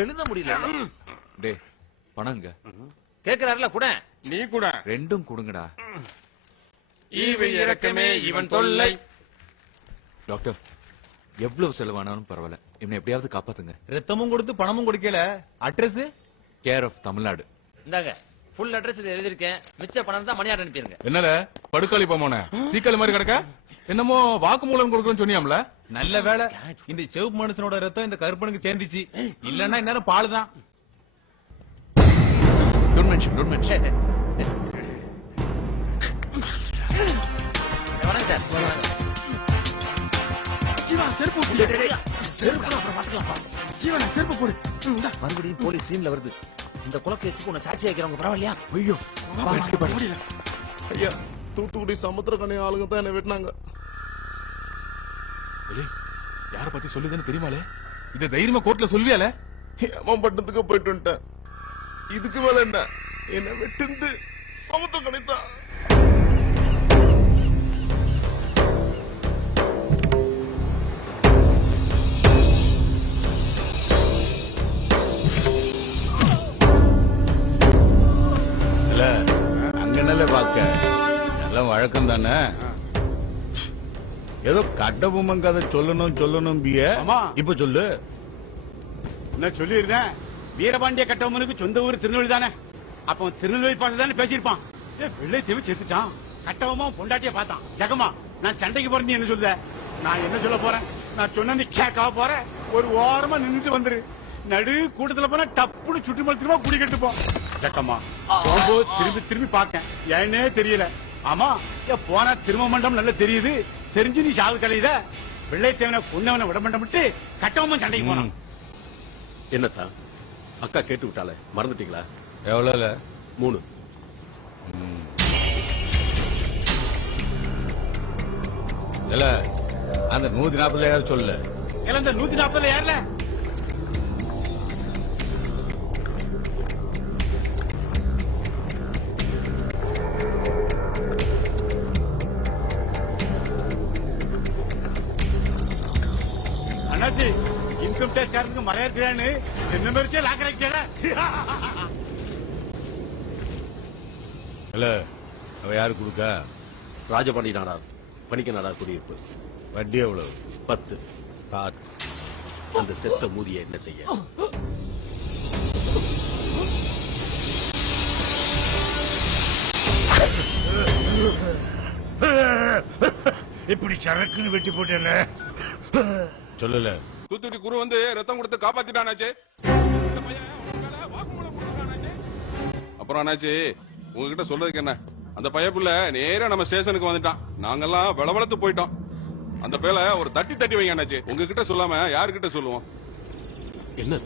எழுத முடியல. டேய் பணங்க கேக்குறாருல கூட. நீ கூட ரெண்டும் கொடுங்கடா. ஈவு இறக்கமே இவன் தொல்லை. டாக்டர் எவ்வளவு செலவானாலும் பரவாயில்ல, இவனை எப்படியாவது காப்பாத்துங்க. ரத்தமும் கொடுத்து பணமும் கொடுக்கல. Address care of Tamil Nadu. இந்தாங்க ஃபுல் அட்ரஸ் எழுதிருக்கேன். மிச்ச பணம் தான் மணியார் அனுப்பிடுங்க. என்னல படுக்காளி போமோனே சீக்கல் மாதிரி கிடக்க? என்னமோ வாக்குமூலம் கொடுக்கணும்னு சொன்னியாம்ல? நல்ல வேலை இந்த செவப்பு மனுஷனோட ரத்தம் இந்த கருப்பனுக்கு சேர்ந்துச்சு. இல்லன்னா இந்நேரம் பால் தான். Don't mention, don't mention. வணக்கம் சார். ஜீவா செருப்பு போடு. செருப்பு அப்புறம் பாத்துக்கலாம். ஜீவனா செருப்பு போடு. மறுபடியும் போலீஸ் சீன்ல வருது. இந்த கொலைகேசுக்கு உன்னை சாட்சி வைக்கிறவங்க பரவாயில்லையா? ஐயோ ஐயா, தூத்துக்குடி சமுத்திரக்கணி ஆளுங்க தான் என்ன வெட்டினாங்க. யார பத்தி சொல்லுதுன்னு தெரியுமாலே? இத தைரியமா கோர்ட்ல சொல்வியால? ஏமாம்பட்டத்துக்கு போயிட்டு வந்துட்டேன். இதுக்கு மேல என்ன? என்ன வெட்டுந்து சமுத்திரக்கணி தான். அங்க நல்ல பாக்க நல்ல வழக்கம் தானே. ஏதோ கட்டபொம்மன் கதை சொல்லணும் பிய. இப்ப சொல்லு. நான் சொல்லிருந்தேன். வீரபாண்டிய கட்டபொம்மனுக்கு சொந்த ஊர் திருநெல்வேலி தானே. அப்ப திருநெல்வேலி பாட்டு தானே பேசியிருப்பான். வெள்ளை தேவி செத்துட்டான். கட்டபொம்மன் பொண்டாட்டிய பார்த்தான். ஜகமா நான் சண்டைக்கு போறேன் என்ன சொல்லுத? நான் என்ன சொல்ல போறேன்? நான் சொன்ன நீ கேட்க போற. ஒரு ஓரமா நின்னுட்டு வந்துரு. நடு கூட்டத்துல போனா டப்புனு சுற்றுமல் திரும்ப குடி கட்டுப்போம். ஜக்கம்மா திரும்பி திரும்பி பாக்கேன். ஏன்னே தெரியல. ஆமா போனா திரும்ப மண்டம் நல்லா தெரியுது. தெரிஞ்சு நீ சாவு கலையுத. வெள்ளைத்தேவனை பொண்ணவனை விட மண்டமிட்டு கட்டபொம்மன் சண்டைக்கு போனான். என்னத்தா அக்கா கேட்டு விட்டால மறந்துட்டீங்களா? எவ்வளவு? 3. இல்ல அந்த 140 யாரும் சொல்லு. இல்ல இந்த 140 யாருல? அண்ணாச்சி இன்கம் டேக்ஸ் காரத்துக்கு மறையாடுறான்னு என்ன மாதிரிச்சே லாக்கரைச்சேடா. இல்ல அவ யாரு கொடுக்க? ராஜபாண்டி நாடார் பணிக்க நாடார் குடியிருப்பு. வட்டி எவ்வளவு? 10. அந்த செத்த மூதியை என்ன செய்ய? இப்படி சரக்குன்னு வெட்டி போட்டல. சொல்லல. தூத்துக்குடி குரு வந்து ரத்தம் கொடுத்து காப்பாத்திட்டானாச்சே. அப்புறம் என்னாச்சு? உங்ககிட்ட சொல்றதுக்கு என்ன? அந்த பையப்புள்ள நேரா நம்ம ஸ்டேஷனுக்கு வந்துட்டான். நாங்கெல்லாம் விளவளத்து போயிட்டோம். அந்த பேல ஒரு தட்டி வைங்க அண்ணாச்சி. உங்ககிட்ட சொல்லாம யாருக்கிட்ட சொல்லுவோம்? என்ன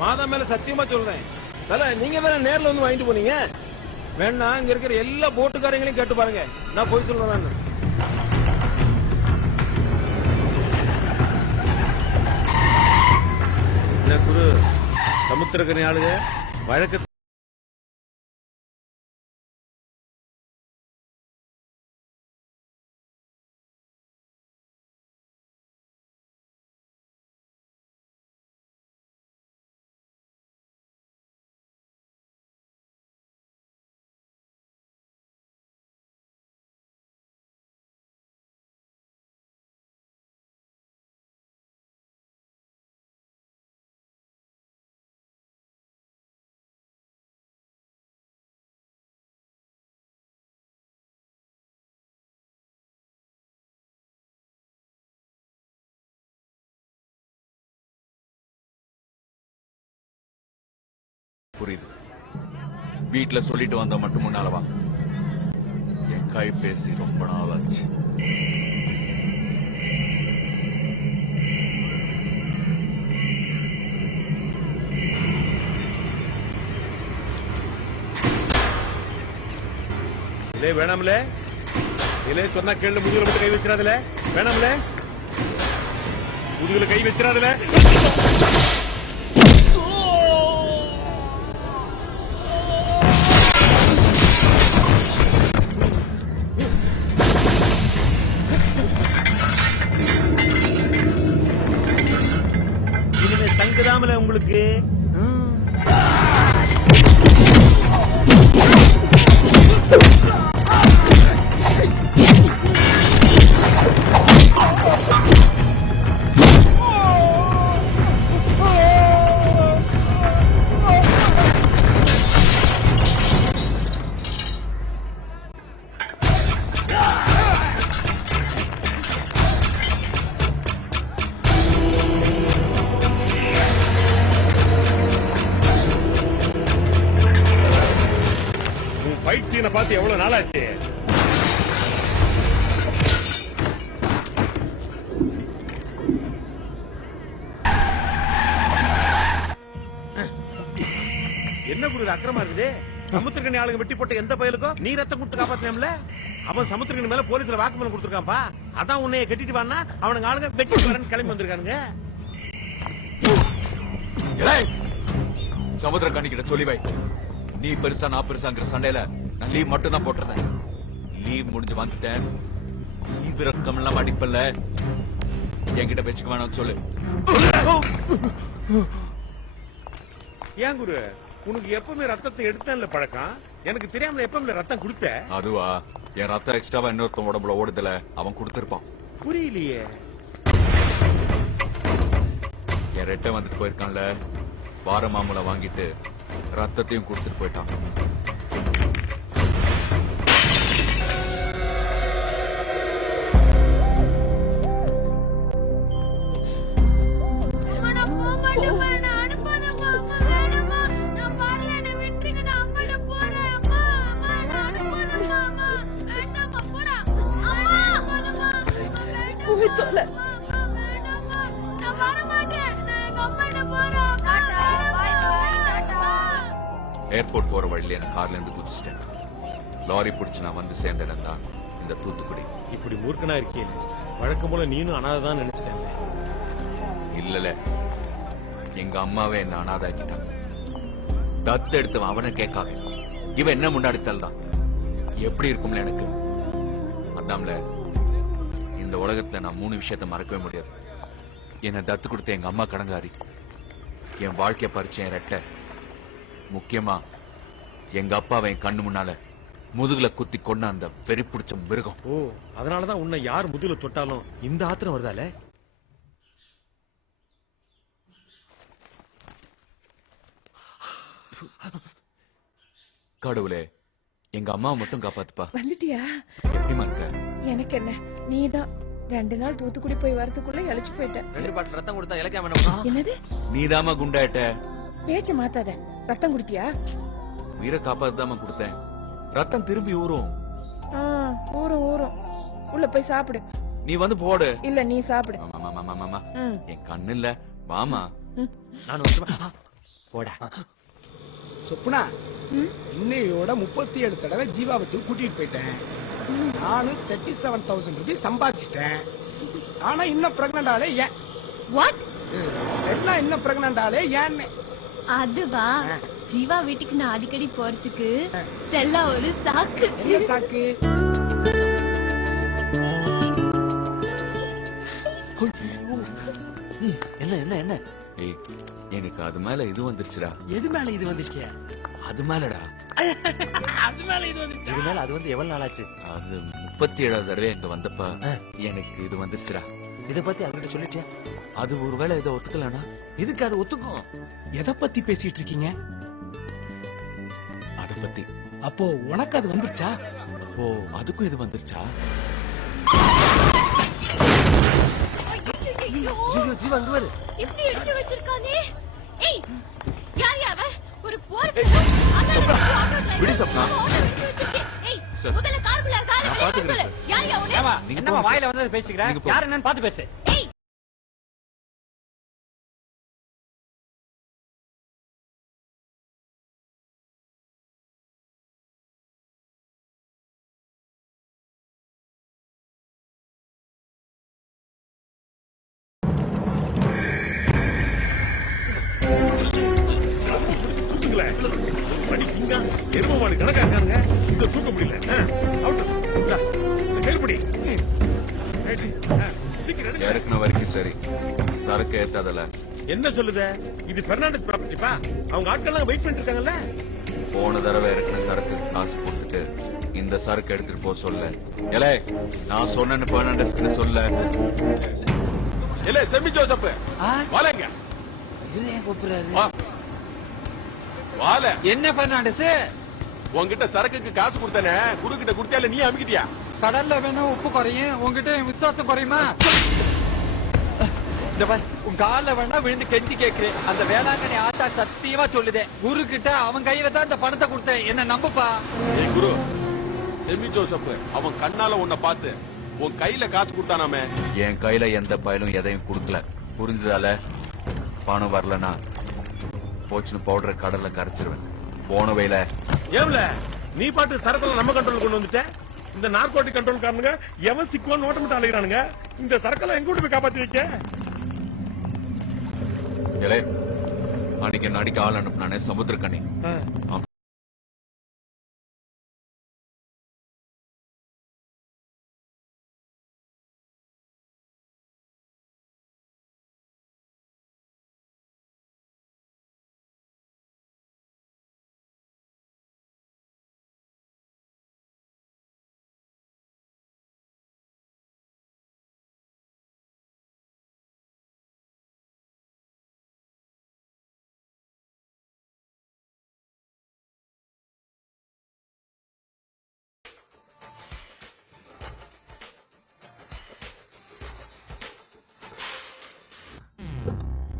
மாதா மேல சத்தியமா சொல்றேன். நீங்க வேற நேர்ல வந்து வாங்கிட்டு போனீங்க. வேணா இங்க இருக்கிற எல்லா போட்டுக்காரங்களையும் கேட்டு பாருங்க. நான் போய் சொல்றேன். குரு சமுத்திரக்கனி ஆளுங்க வழக்கு புரியுது. வீட்டுல சொல்லிட்டு வந்த மட்டும் முன்னாலவா? என் கை பேசி ரொம்ப நாள் ஆச்சு. இல்லே வேணாம்ல, இல்லே சொன்னா கேளு. முதுகுல மட்டும் கை வச்சிடாதல. வேணாம்ல, முதுகுல கை வச்சிடாதல. இனிமே தங்குதாமல உங்களுக்கு. ஃபைட் சீனை பார்த்து எவ்வளவு நாளாச்சு? என்ன குரு அக்கிரமா இருக்குது? சமுத்திரக்கணி ஆளுங்க வெட்டி போட்ட எந்த பயலுக்கும் நீ ரத்தம் கொடுத்து காப்பாத்தினேம்ல. அவன் சமுத்திரக்கணி மேல போலீஸ்ல வாக்குமூலம் கொடுத்துருக்கான்ப்பா. அதான் உன்னைய கட்டிட்டு வானா அவனுங்க ஆளுங்க வெட்டி வரன்னு கிளம்பி வந்திருக்கானுங்க. சமுத்திர கண்ணிக்கிட்ட சொல்லி வை. நீ பெருசா நான் பெருசாங்கிற சண்டையில நான் லீவ் மட்டும் தான் போட்டிருந்தேன். லீவ் முடிஞ்சு வந்துட்டேன். ஈவிரக்கம் எல்லாம் அடிப்பல்ல. என்கிட்ட வச்சுக்க வேணாம்னு சொல்லு. ஏன் குரு உனக்கு எப்பவுமே ரத்தத்தை எடுத்தேன்ல பழக்கம்? எனக்கு தெரியாமல எப்பவுமே ரத்தம் கொடுத்த? அதுவா, என் ரத்தம் எக்ஸ்ட்ராவா இன்னொருத்தன் உடம்புல ஓடுதல, அவன் கொடுத்திருப்பான். புரியலையே. என் ரெட்டை வந்துட்டு போயிருக்கான்ல, வார மாமூல வாங்கிட்டு ரத்தத்தையும் கொடுத்துட்டு போயிட்டான். ஏர்போர்ட் போற வழியில என்ன கார்ல இருந்து குதிச்சிட்டேன். லாரி பிடிச்சு நான் வந்து சேர்ந்த இடம் தான் இந்த தூத்துக்குடி. இப்படி மூர்க்கனா இருக்கே, வழக்கம் போல நீனும் அனாதைதான் நினைச்சிட்டேன். இல்லல, எங்க அம்மாவே என்ன அனாதாக்கிட்டான். தத்து எடுத்தவன் அவனை கேட்காத. இவன் என்ன முன்னாடித்தல் தான். எப்படி இருக்கும்ல எனக்கு. அதாம்ல, இந்த உலகத்துல நான் 3 விஷயத்த மறக்கவே முடியாது. என்னை தத்து கொடுத்த எங்க அம்மா கடங்காரி, என் வாழ்க்கைய பறிச்ச என் ரெட்டை, முக்கியமா எங்க அப்பாவை என் கண்ணு முன்னால முதுகுல குத்தி கொண்ட அந்த வெறி பிடிச்ச மிருகம். ஓ, அதனாலதான் உன்னை யார் முதுகுல தொட்டாலும் இந்த ஆத்திரம் வருதால? கடவுளே, எங்க அம்மாவை மட்டும் காப்பாத்துப்பா. வந்துட்டியா? எப்படிமா இருக்க? எனக்கு என்ன, நீதான் 2 நாள் தூத்துக்குடி போய் வரதுக்குள்ள இழைச்சு போயிட்ட. 2 பாட்டில் ரத்தம் கொடுத்தா இலக்கியம் வேணுமா? என்னது? நீதாமா குண்டாயிட்ட. பேச்ச மாத்தாத. ரத்தம் குடுத்தியா? உயிரை காப்பாத்துதாமா கொடுத்தேன். ரத்தம் திரும்பி ஊறும். ஊறும் ஊறும். உள்ள போய் சாப்பிடு. நீ வந்து போடு. இல்ல, நீ சாப்பிடு. மாமா, என் கண்ணு இல்ல, வாமா. நான் போடா சொப்புனா. இன்னையோட 37 தடவை ஜீவாவத்துக்கு கூட்டிட்டு போயிட்டேன். நானும் 37,000 ரூபாய் சம்பாதிச்சிட்டேன். ஆனா இன்னும் பிரெக்னன்ட் ஆளே ஏன்? வாட்? ஸ்டெல்லா இன்னும் பிரெக்னன்ட் ஆளே ஏன்னு? அதுவா, ஜீவா வீட்டுக்கு நான் அடிக்கடி போறதுக்கு ஸ்டெல்லா ஒரு சாக்கு. என்ன சாக்கு? என்ன என்ன என்ன? ஏய், எனக்கு அது மேல இது வந்துருச்சுடா. எது மேல இது வந்துச்சு? அது மேலடா. அது மேல இது வந்துச்சு. இது மேல அது வந்து எவ்வளவு நாளாச்சு? அது 37வது தடவை இங்க வந்தப்ப எனக்கு இது வந்துருச்சுடா. இத பத்தி அவர்கிட்ட சொல்லிட்டியா? அது ஒருவேளை இதை ஒத்துக்கலனா? இதுக்கு அது ஒத்துக்கும். எதை பத்தி பேசிட்டு இருக்கீங்க? அத பத்தி. அப்போ உனக்கு அது வந்துருச்சா? ஓ, அதுக்கும் இது வந்துருச்சா? ஐயோ, ஜீவா இங்க வரு. இப்படி எடுத்து வச்சிருக்கானே. ஏய், யார் அவன்? ஒரு ஒரு போர் விடு சப்னா. சார். முதல்ல காருக்குள்ள காரை நான் வெளிய பாத்துக்கிறேன் சொல்லு. யார் யா உன்னை? நீங்க என்னமா போங்க வாயில வந்து பேசிக்கிறேன் நீங்க போங்க. யார் என்னன்னு பாத்து பேசு. ஏய் எருமமாடு கணக்கா இருக்கானுங்க இந்த தூக்க முடியல கைப்பிடி சீக்கிரம் இறக்குன வரைக்கும் சரி சரக்கு ஏத்தாதல. என்ன சொல்லுத இது பெர்னாண்டஸ் ப்ராப்பர்ட்டிப்பா அவங்க ஆட்கள்லாம் வெயிட் பண்ணிட்டு இருக்காங்கல்ல. போன தடவை இறக்குன சரக்கு காசு கொடுத்துட்டு இந்த சரக்கு எடுத்துட்டு போக சொல்ல. ஏலே நான் சொன்னேன்னு பெர்னாண்டஸ்க்கு சொல்ல. இல்ல செம்மி ஜோசப் வாழங்க வா. வாழ என்ன பெர்னாண்டஸ், உன்கிட்ட சரக்குக்கு காசு கொடுத்தானே, குரு கிட்ட கொடுத்தியா நீ அமுக்கிட்டியா? கடல்ல வேணா உப்பு குறையும், உங்ககிட்ட என் விசுவாசம் குறையுமா? இந்த பாரு, உன் கால வேணா விழுந்து கெஞ்சி கேக்குறேன். அந்த வேளாங்கண்ணி ஆத்தா சத்தியமா சொல்லுதே, குரு கிட்ட அவன் கையில தான் இந்த பணத்தை கொடுத்தேன், என்ன நம்புப்பா. ஏய் குரு, செமி ஜோசப் அவன் கண்ணால உன்னை பார்த்து உன் கையில காசு கொடுத்தானாமே. என் கையில எந்த பயலும் எதையும் கொடுக்கல, புரிஞ்சுதால? பணம் வரலனா போச்சுன்னு பவுடர் கடல்ல கரைச்சிருவேன். போன வேலை ஏம்ல நீ பாட்டு சரக்குல நம்ம கண்ட்ரோல் கொண்டு வந்துட்ட. இந்த நார்கோட்டிக் கண்ட்ரோல் காரணங்க எவன் சிக்குவான்னு ஓட்டமிட்டு அலைகிறானுங்க. இந்த சரக்கெல்லாம் எங்க போய் காப்பாத்தி வைக்க? ஏலே அன்னைக்கு என்ன அடிக்க ஆள் அனுப்புனானே சமுத்திரக்கண்ணி,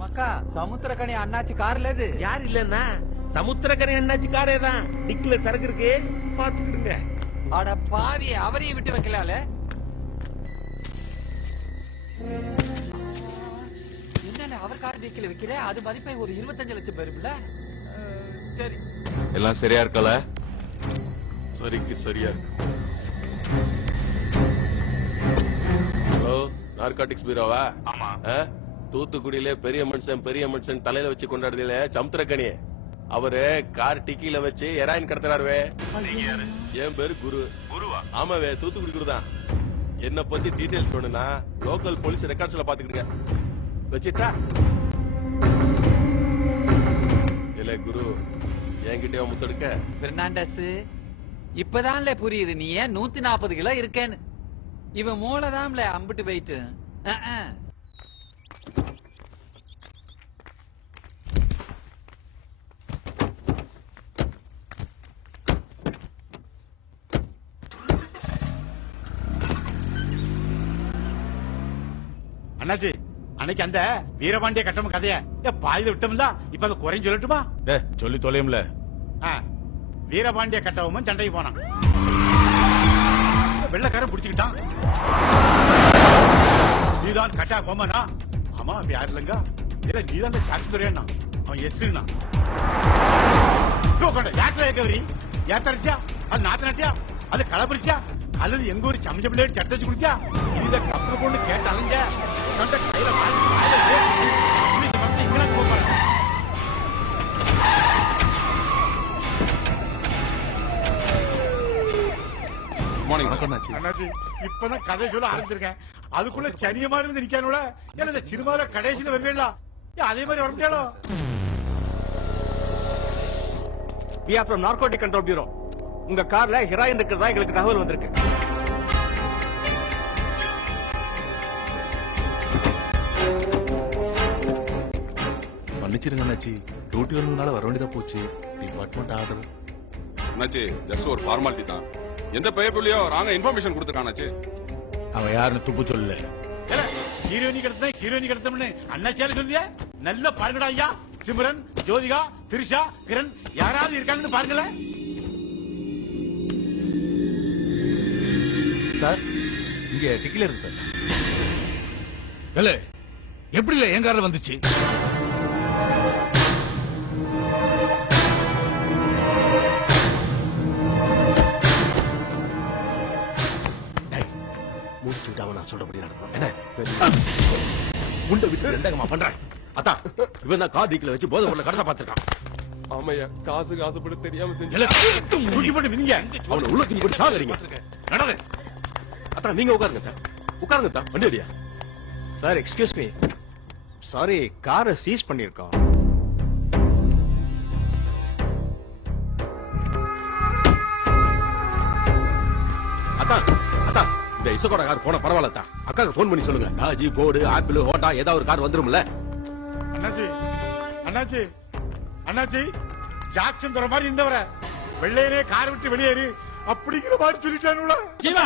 மக்கா சமுத்திரக்கணி அண்ணாச்சி கார்ல இது யார் இல்லன்னா சமுத்திரக்கரை என்னாச்சு காரே தான். டிக்ல சரக்கு இருக்கு பாத்துக்கிடுங்க. அட பாவி, அவரையும் விட்டு வைக்கலால. என்னன்னு அவர் கார் டிக்கில வைக்கிற, அது மதிப்பை ஒரு 25 லட்சம் பெறும்ல. சரி எல்லாம் சரியா இருக்கல? சரிக்கு சரியா இருக்கு. ஹலோ, நார்காட்டிக்ஸ் பீரோவா? ஆமா. தூத்துக்குடியில பெரிய மனுஷன் தலையில வச்சு கொண்டாடுதில சமுத்திரக்கணி, அவரு கார் டிக்கில வச்சு ஹெராயின் கடத்துறாருவே. என் பேரு குரு. குருவா? ஆமாவே, தூத்துக்குடி குரு தான். என்ன பத்தி டீடைல்ஸ் வேணும்னா லோக்கல் போலீஸ் ரெக்கார்ட்ஸ்ல பாத்துக்கிடுங்க. வச்சுட்டா இல்ல குரு, என்கிட்ட முத்தெடுக்க. பெர்னாண்டஸ், இப்பதான்ல புரியுது நீ ஏன் 140 கிலோ இருக்கேன்னு. இவன் மூளைதான்ல அம்பிட்டு போயிட்டு. அண்ணாச்சி, அன்னைக்கு அந்த வீரபாண்டிய கட்டம கதைய பாதியில விட்டோம்ல, இப்ப அதை குறைஞ்சு சொல்லட்டுமா? சொல்லி தொலையும்ல. வீரபாண்டிய கட்டவும் சண்டைக்கு போனான். வெள்ளக்காரன் பிடிச்சுக்கிட்டான். நீதான் கட்டா கோமனா? ஆமா, அப்படி யாரு இல்லங்க. இல்ல நீதான் சாக்குதுரையா? அவன் எஸ்னா யாத்திரை கவரி யாத்திரைச்சா, அது நாத்து நட்டியா, அது களப்பறிச்சா, அல்லது எங்க ஒரு சமைச்ச பிள்ளையோட சட்டச்சு குடிச்சா, இத கப்பல் கொண்டு கேட்டு அலைஞ்ச கையில இங்க போறாங்க. அண்ணாச்சி, இப்பதான் கதை சொல்ல ஆரம்பிச்சிருக்கேன். அதுக்குள்ள சனிய மாதிரி வந்து நிக்கானோட ஏன்னா சிறுமால கடைசியில வருவேங்களா, அதே மாதிரி வர முடியாதோ? We are from Narcotic Control Bureau. உங்க கார்ல ஹெராயின் இருக்கிறதா எங்களுக்கு தகவல் வந்திருக்கு. மன்னிச்சிருங்க அண்ணாச்சி, டியூட்டி வந்ததுனால வர வேண்டியதா போச்சு. Department order. அண்ணாச்சி, ஜஸ்ட் ஒரு ஃபார்மாலிட்டி தான். எந்த பேப்பர்லயோ ராங்க இன்ஃபர்மேஷன் கொடுத்துட்டானாச்சு. அவன் யாருன்னு துப்பு சொல்லல. ஹீரோயினி கிடத்த அண்ணாச்சியால சொல்லியா? நல்ல பாருங்கடா ஐயா, சிம்ரன், ஜோதிகா, திரிஷா, கிரண் யாராவது இருக்காங்கன்னு பாருங்களேன். சார் இங்க டிக்கில இருக்கு சார். இல்ல எப்படி இல்ல என் கார்ல வந்துச்சு? மூச்சு விடாம நான் சொல்றபடி நடக்கும். என்ன சரி முண்டை விட்டு எந்தகமா பண்றேன்? அத்தா இவன் தான் கார் டிக்கில வச்சு போதை பொருளை கடத்த பார்த்திருக்கான். ஆமையா, காசுக்கு ஆசைப்பட்டு தெரியாம செஞ்சு தூக்கி போட்டு விதிங்க. அவனை உள்ள தூக்கி போட்டு சாகறீங்க. நடங்க. அத்தா நீங்க உட்காருங்க. உட்காருங்க. வண்டி அடியா. சார் எக்ஸ்கியூஸ் மீ, சாரி காரை சீஸ் பண்ணிருக்கோம். அத்தா அத்தா இந்த இசகோட கார் போன பரவாயில்ல. அக்காக்கு போன் பண்ணி சொல்லுங்க. டாஜி, போர்டு, ஆப்பிள், ஹோட்டா ஏதாவது ஒரு கார் வந்துரும்ல. அண்ணாச்சி, அண்ணாச்சி, அண்ணாச்சி, ஜாக்சன் தர மாதிரி இருந்தவர வெள்ளையனே கார் விட்டு வெளியேறி அப்படிங்கிற மாதிரி சொல்லிட்டானுல. ஜீவா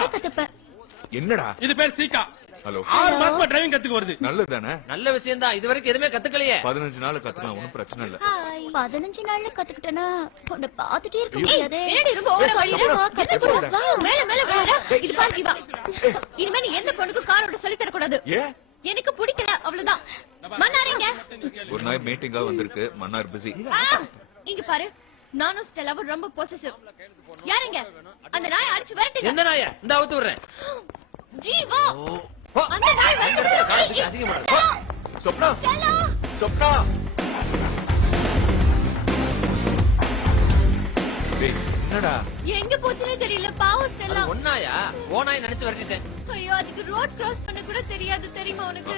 என்னடா இது பேர் சீக்கா. ஹலோ, 6 மாசமா டிரைவிங் கத்துக்கு வருது. நல்லதுதானே? நல்ல விஷயம் தான். இது வரைக்கும் எதுவுமே கத்துக்கலையே. 15 நாள் கத்துக்கலாம், ஒண்ணும் பிரச்சனை இல்ல. 15 நாள்ல கத்துக்கிட்டேனா உன்னை பாத்துட்டே இருக்க முடியாதே. என்னடி ரொம்ப ஓவரா வழியில வா மேல மேல வர. இது பாரு ஜீவா, இனிமே நீ எந்த பொண்ணுக்கும் கார் ஓட்ட சொல்லி தர கூடாது. எனக்கு பிடிக்கல அவ்வளவுதான். மன்னாரிங்க ஒரு நாள் மீட்டிங்கா வந்திருக்கு. மன்னார் பிஸி. இங்க பாரு, நானும் ஸ்டெல்லாவும் ரொம்ப பொசசிவ். யாருங்க அந்த நாயை அடிச்சு விரட்டுங்க. எந்த நாய? இந்த அவுத்து விடுறேன். ஜீவா அந்த நாய் வந்து சொப்னா, சொப்னா. டேய், என்னடா எங்க போச்சுனே தெரியல. பாவம் ஸ்டெல்லா. ஒன்னாயா? ஓனாய் நினைச்சு வரட்டிட்டேன். ஐயோ, அதுக்கு ரோட் கிராஸ் பண்ண கூட தெரியாது தெரியுமா உனக்கு?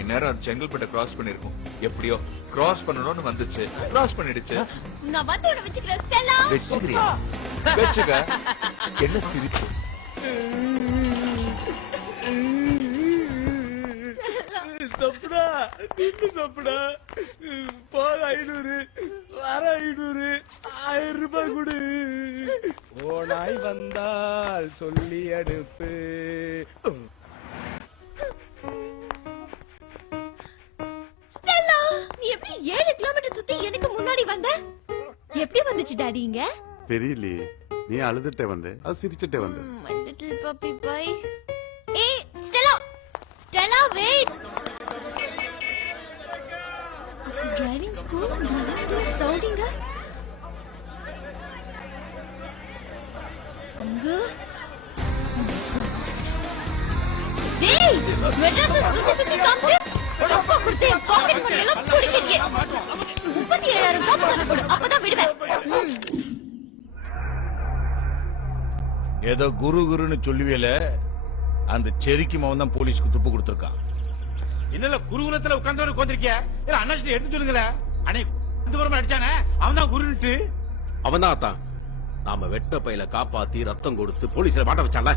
இந்நேரம் அது செங்கல்பட்டை கிராஸ் பண்ணிருக்கும். எப்படியோ கிராஸ் பண்ணணும்னு வந்துச்சு, கிராஸ் பண்ணிடுச்சு. நான் வந்து உன்னை வச்சுக்கிறேன் ஸ்டெல்லா. வெச்சுக்கிறியா? வெச்சுக்க. என்ன சிரிச்சு? சொப்னா நின்னு சொப்னா, போக 500 வர 500 1000 ரூபாய் கொடு. ஓனாய் வந்தால் சொல்லி அடுப்பு. ஸ்டெல்லா, நீ எப்படி 7 கிலோமீட்டர் சுத்தி எனக்கு முன்னாடி வந்த? எப்படி வந்துச்சு டாடி இங்க? தெரியலையே, நீ அழுதுட்டே வந்த, அது சிரிச்சுட்டே வந்த. My little puppy pie. ஏய் Stella, Stella wait. Driving school ரவுடிங்க அங்க. டேய் மெட்ராஸ் சுத்தி சுத்தி காமிச்சு அப்பா கொடுத்து பாக்கெட் மணி எல்லாம் குடிக்கிறீங்க. 37,000 காசு தர கொடு, அப்பதான் விடுவேன். ஏதோ குரு குருன்னு சொல்லுவேல, அந்த செரிக்கு மவன் தான் போலீஸ்க்கு துப்பு கொடுத்திருக்கான். என்னல குருகுலத்துல உட்கார்ந்தவன உட்கார்ந்திருக்கிய? இல்ல அண்ணாச்சி எடுத்து சொல்லுங்களே. அண்ணே இந்த வரமா அடிச்சானே அவன் தான் குருன்ட்டு. அவன் தான் அத்தான் நாம வெட்ட பையில காப்பாத்தி ரத்தம் கொடுத்து போலீஸ்ல மாட்ட வச்சான்ல.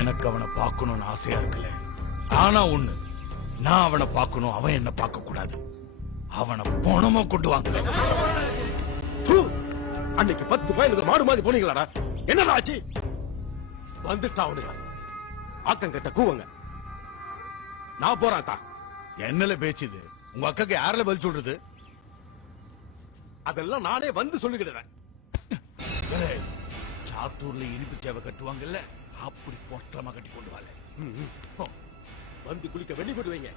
எனக்கு அவனை பார்க்கணும்னு ஆசையா இருக்குல்ல. ஆனா ஒண்ணு, நான் அவனை பார்க்கணும், அவன் என்ன பார்க்க கூடாது. அவனை பணமா கொண்டு வாங்க. அன்னைக்கு 10 வயலுக்கு மாடு மாதிரி போனீங்களாடா? என்னடா ஆச்சு? வந்துட்டா அவனுங்க ஆக்கம் கட்ட கூவங்க. நான் போறாத்தா. என்னல பேச்சுது? உங்க அக்காக்கு யாரில பதில் சொல்றது? அதெல்லாம் நானே வந்து சொல்லிக்கிடுறேன். சாத்தூர்ல இனிப்பு சேவை கட்டுவாங்கல்ல, அப்படி பொட்டமா கட்டி கொண்டு வாங்க. வந்து குளிக்க வெண்ணி போட்டு வைங்க.